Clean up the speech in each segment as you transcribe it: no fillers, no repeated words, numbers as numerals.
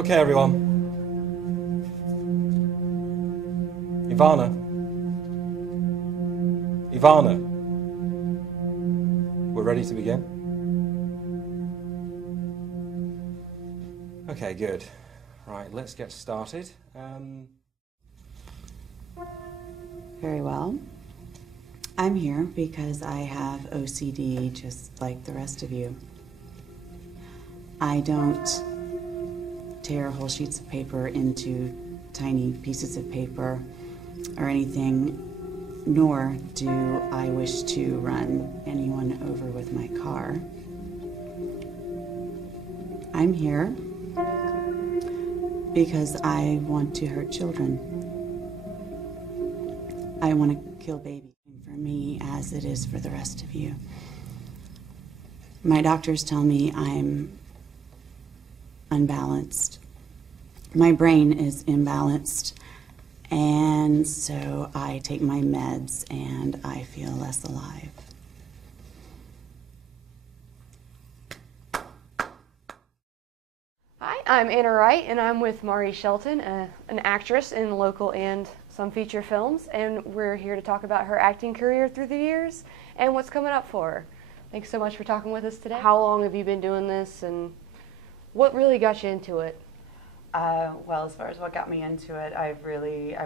Okay, everyone. Ivana. Ivana. We're ready to begin? Okay, good. Right, let's get started. Very well. I'm here because I have OCD just like the rest of you. I don't tear whole sheets of paper into tiny pieces of paper or anything, nor do I wish to run anyone over with my car. I'm here because I want to hurt children. I want to kill babies for me as it is for the rest of you. My doctors tell me I'm unbalanced. My brain is imbalanced, and so I take my meds and I feel less alive. Hi, I'm Anna Wright, and I'm with Mahri Shelton, an actress in local and some feature films, and we're here to talk about her acting career through the years and what's coming up for her. Thanks so much for talking with us today. How long have you been doing this, and what really got you into it? Well, as far as what got me into it, I've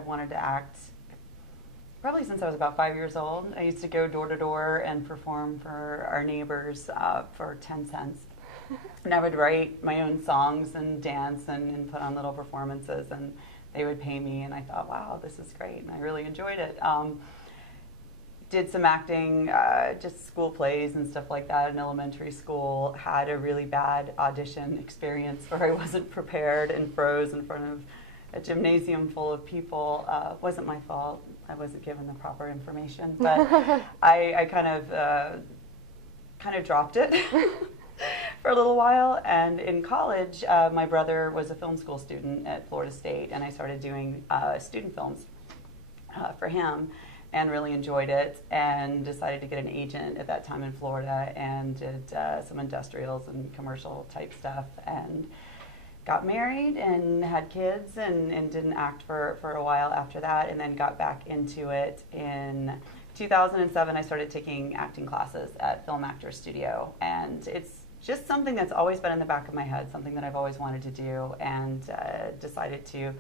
wanted to act probably since I was about 5 years old. I used to go door to door and perform for our neighbors for 10 cents. And I would write my own songs and dance and put on little performances, and they would pay me, and I thought, wow, this is great, and I really enjoyed it. Did some acting, just school plays and stuff like that in elementary school. Had a really bad audition experience where I wasn't prepared and froze in front of a gymnasium full of people. Wasn't my fault. I wasn't given the proper information, but I kind of dropped it for a little while. And in college, my brother was a film school student at Florida State, and I started doing student films for him. And really enjoyed it, and decided to get an agent at that time in Florida, and did some industrials and commercial type stuff, and got married and had kids, and didn't act for a while after that, and then got back into it. In 2007, I started taking acting classes at Film Actors Studio, and it's just something that's always been in the back of my head, something that I've always wanted to do, and decided to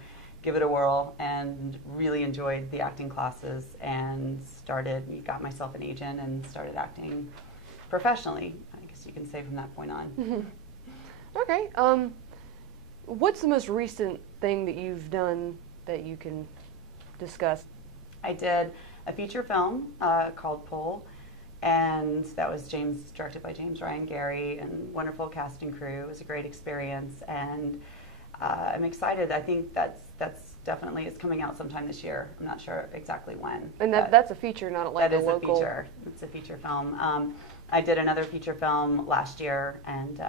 give it a whirl, and really enjoyed the acting classes, and got myself an agent and started acting professionally, I guess you can say, from that point on. Mm-hmm. Okay. What's the most recent thing that you've done that you can discuss? I did a feature film called Pull, and that was directed by James Ryan Gary, and wonderful cast and crew. It was a great experience, and I'm excited. I think that's definitely, it's coming out sometime this year. I'm not sure exactly when. And that's a feature, not like a local. That is a feature. It's a feature film. I did another feature film last year, and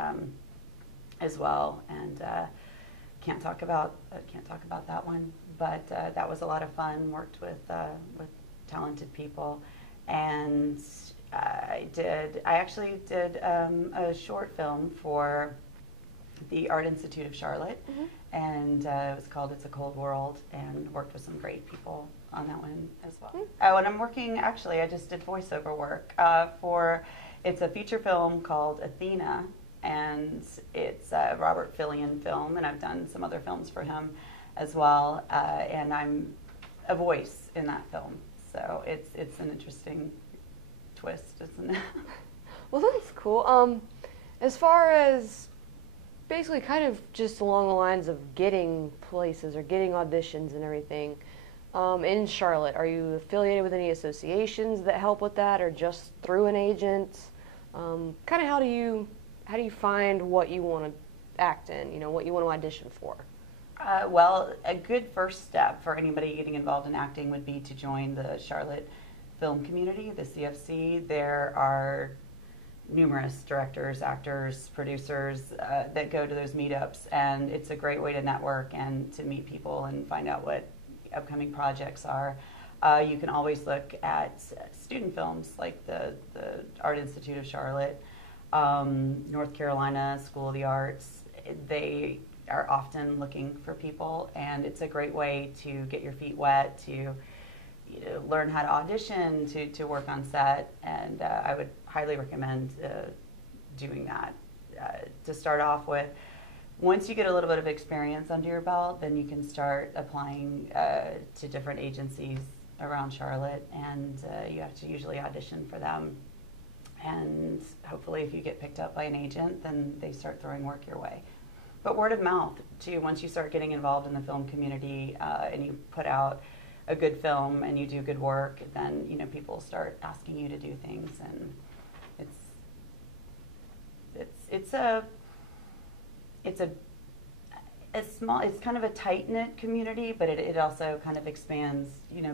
as well, and can't talk about that one. But that was a lot of fun. Worked with talented people, and I actually did a short film for the Art Institute of Charlotte, mm-hmm. and it was called It's a Cold World, and worked with some great people on that one as well. Mm-hmm. Oh, and I'm working, actually, I just did voiceover work it's a feature film called Athena, and it's a Robert Fillion film, and I've done some other films for him as well, and I'm a voice in that film, so it's an interesting twist, isn't it? Well, that's cool. As far as basically kind of just along the lines of getting places or getting auditions and everything, in Charlotte, are you affiliated with any associations that help with that, or just through an agent? Kind of how do you find what you want to act in, what you want to audition for? Well, a good first step for anybody getting involved in acting would be to join the Charlotte film community, the CFC. There are numerous directors, actors, producers that go to those meetups, and it's a great way to network and to meet people and find out what upcoming projects are. You can always look at student films like the Art Institute of Charlotte, North Carolina School of the Arts. They are often looking for people, and it's a great way to get your feet wet, to learn how to audition, to work on set, and I would highly recommend doing that. To start off with, once you get a little bit of experience under your belt, then you can start applying to different agencies around Charlotte, and you have to usually audition for them. And hopefully if you get picked up by an agent, then they start throwing work your way. But word of mouth, too, once you start getting involved in the film community and you put out a good film and you do good work, then people start asking you to do things, and it's kind of a tight-knit community, but it also kind of expands,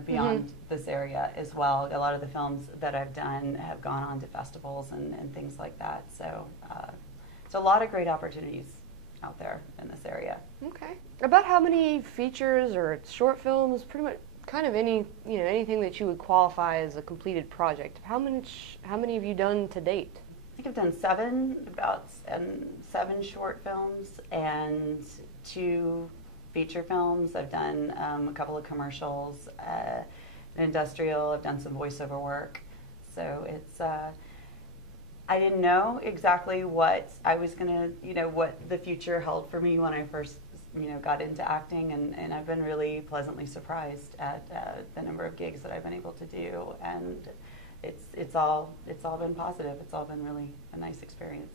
beyond this area as well. A lot of the films that I've done have gone on to festivals and things like that. So it's a lot of great opportunities out there in this area. Okay. About how many features or short films, pretty much kind of anything that you would qualify as a completed project, how many have you done to date? I think I've done seven short films and 2 feature films. I've done a couple of commercials, industrial. I've done some voiceover work. So it's I didn't know exactly what I was gonna, what the future held for me when I first, got into acting, and I've been really pleasantly surprised at the number of gigs that I've been able to do, and it's all been positive. It's all been really a nice experience.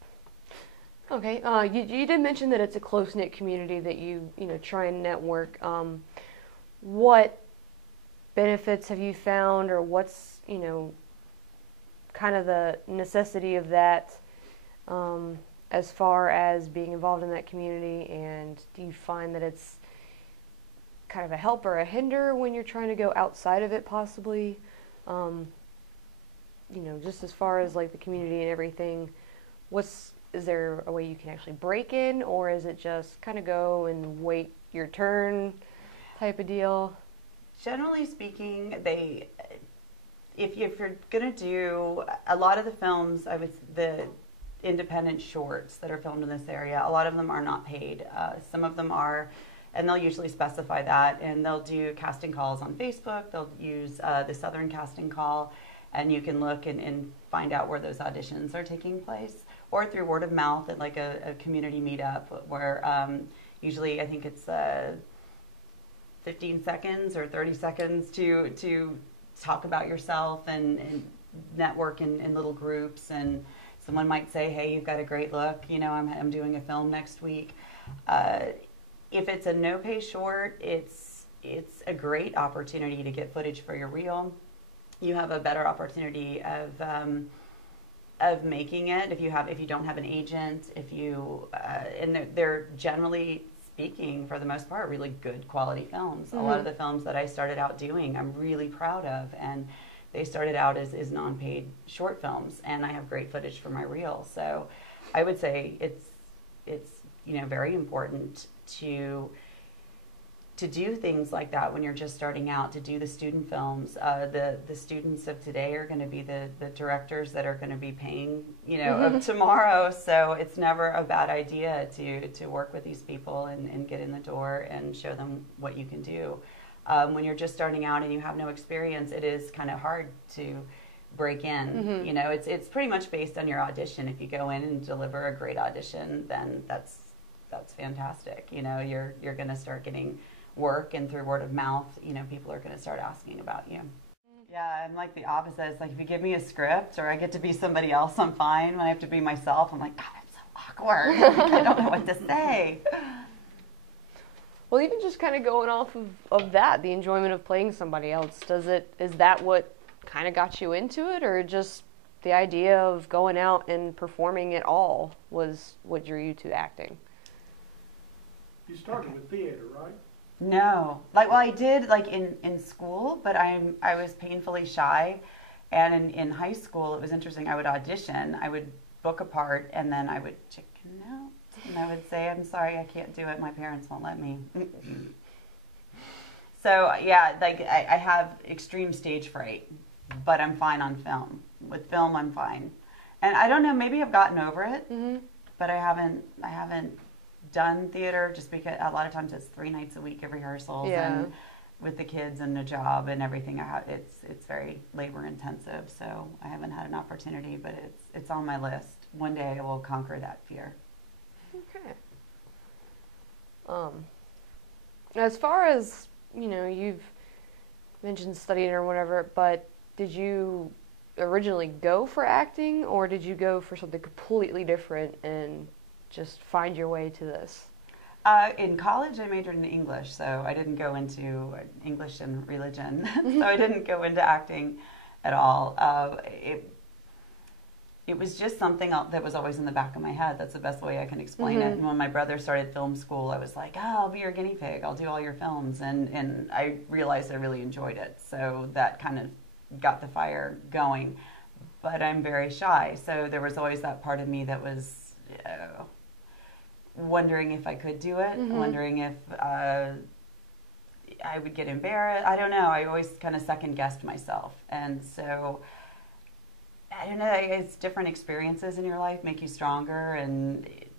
Okay, you did mention that it's a close-knit community that you try and network. What benefits have you found, or what's kind of the necessity of that as far as being involved in that community? And do you find that it's kind of a help or a hinder when you're trying to go outside of it, possibly? Just as far as like the community and everything, is there a way you can actually break in, or is it just kind of go and wait your turn type of deal? Generally speaking, if you're going to do a lot of the films, the independent shorts that are filmed in this area, a lot of them are not paid. Some of them are, and they'll usually specify that, and they'll do casting calls on Facebook. They'll use the Southern Casting Call, and you can look and find out where those auditions are taking place, or through word of mouth at like a community meetup where usually I think it's 15 seconds or 30 seconds to talk about yourself and network in little groups, and someone might say, hey, you've got a great look, I'm doing a film next week. If it's a no-pay short, it's a great opportunity to get footage for your reel. You have a better opportunity of making it if you don't have an agent, and they're generally speaking, for the most part, really good quality films. A lot of the films that I started out doing, I'm really proud of, and they started out as non-paid short films, and I have great footage for my reel. So I would say it's very important to do things like that when you're just starting out, to do the student films. The students of today are going to be the directors that are going to be paying, of tomorrow. So it's never a bad idea to work with these people and get in the door and show them what you can do. When you're just starting out and you have no experience, it is kind of hard to break in. It's pretty much based on your audition. If you go in and deliver a great audition, then that's fantastic. You're going to start getting work, and through word of mouth, people are going to start asking about you. Yeah, I'm like the opposite. It's like if you give me a script or I get to be somebody else, I'm fine. When I have to be myself, I'm like, God, it's so awkward. I don't know what to say. Well, even just kind of going off of that, the enjoyment of playing somebody else, is that what kind of got you into it, or just the idea of going out and performing at all was what drew you to acting? You started with theater, right? No, I did in school, but I was painfully shy, and in high school it was interesting. I would audition, I would book a part, and then I would chicken out, and I would say, I'm sorry, I can't do it. My parents won't let me. So yeah, I have extreme stage fright, but I'm fine on film. With film, I'm fine, and I don't know. Maybe I've gotten over it, but I haven't done theater just because a lot of times it's 3 nights a week of rehearsals, and with the kids and the job and everything, it's very labor intensive. So I haven't had an opportunity, but it's on my list. One day I will conquer that fear. Okay. As far as, you've mentioned studying or whatever, but did you originally go for acting, or did you go for something completely different and just find your way to this? In college, I majored in English, so I didn't go into English and religion. So I didn't go into acting at all. It was just something that was always in the back of my head. That's the best way I can explain it. And when my brother started film school, I was like, I'll be your guinea pig. I'll do all your films. And I realized I really enjoyed it. So that kind of got the fire going. But I'm very shy. So there was always that part of me that was wondering if I could do it, wondering if I would get embarrassed. I don't know. I always kind of second-guessed myself. And so I don't know, it's different experiences in your life make you stronger, and it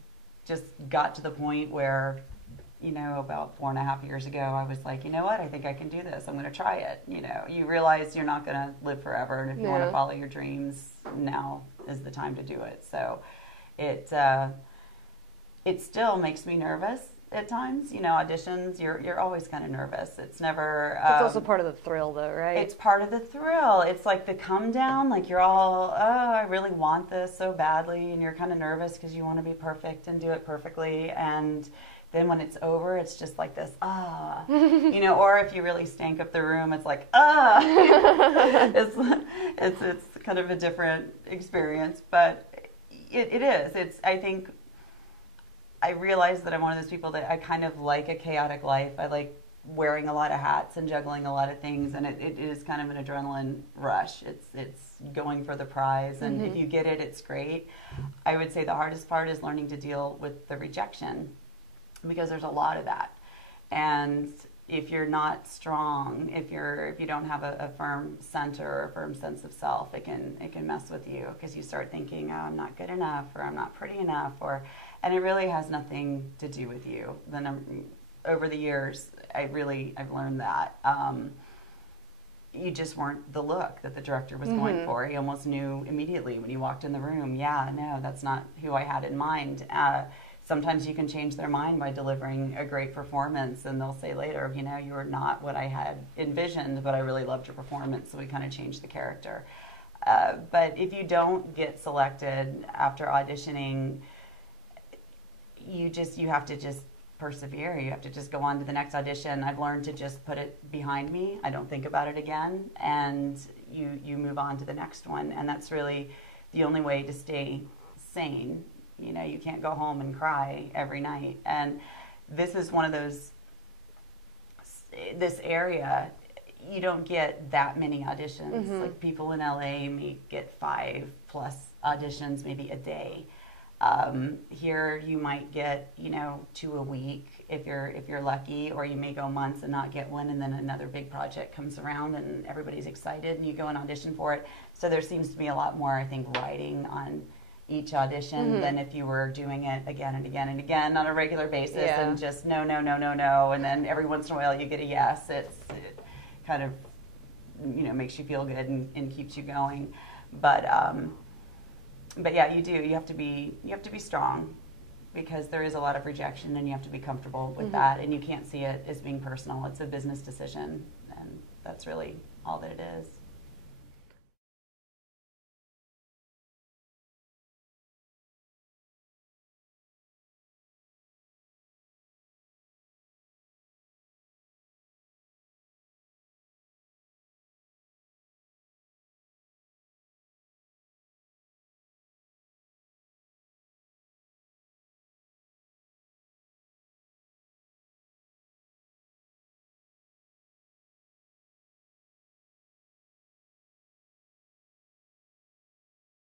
just got to the point where, about 4.5 years ago, I was like, you know what, I think I can do this. I'm going to try it. You realize you're not going to live forever, and if you want to follow your dreams, now is the time to do it. So it still makes me nervous at times. Auditions, you're always kind of nervous. It's never... it's also part of the thrill, though, right? It's part of the thrill. It's like the come down, like you're all, I really want this so badly, and you're kind of nervous because you want to be perfect and do it perfectly, and then when it's over, it's just like this, or if you really stank up the room, it's like, it's kind of a different experience, but it is. I think I realized that I'm one of those people that I kind of like a chaotic life. I like wearing a lot of hats and juggling a lot of things, and it is kind of an adrenaline rush. It's going for the prize, and if you get it, it's great. I would say the hardest part is learning to deal with the rejection, because there's a lot of that. And if you're not strong, if you don't have a firm center or a firm sense of self, it can mess with you, because you start thinking, I'm not good enough, or I'm not pretty enough, and it really has nothing to do with you. Then over the years, I've learned that you just weren't the look that the director was going for. He almost knew immediately when you walked in the room, no, that's not who I had in mind. Sometimes you can change their mind by delivering a great performance, and they'll say later, you were not what I had envisioned, but I really loved your performance, so we kind of changed the character. But if you don't get selected after auditioning, you have to just persevere. You have to just go on to the next audition. I've learned to just put it behind me. I don't think about it again, and you move on to the next one, and that's really the only way to stay sane. You can't go home and cry every night. And this is one of those, this area, you don't get that many auditions. Like people in LA may get 5+ auditions maybe a day. Here you might get 2 a week if you're lucky, or you may go months and not get one, and then another big project comes around and everybody's excited and you go and audition for it. So there seems to be a lot more, I think, writing on each audition than if you were doing it again and again and again on a regular basis, and just no, and then every once in a while you get a yes. It kind of makes you feel good and keeps you going. But yeah, you have to be strong, because there is a lot of rejection, and you have to be comfortable with that, and you can't see it as being personal. It's a business decision, and that's really all that it is.